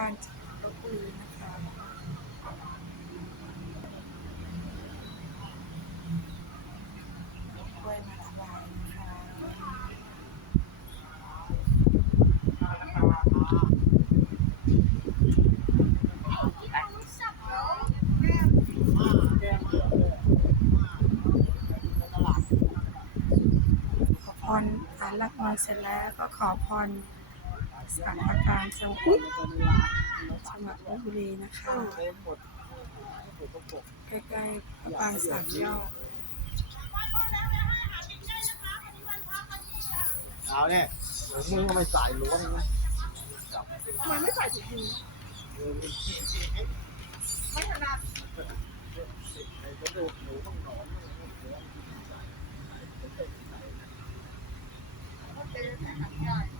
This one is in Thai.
การลบบุรีนะคะกล้วยมาถวายนะคะขอพรอ่านรับพรเสร็จแล้วก็ขอพร สามประการจังหวัดจังหวัดลบบุรีนะคะใกล้ๆพระปรางสามยอดเอาเนี่ยมึงก็ไม่ใส่ล้วงนะทำไมไม่ใส่ถุงมือไม่ถนัดไอ้กระดูกหนูต้องหนอนเจอแต่หันใหญ่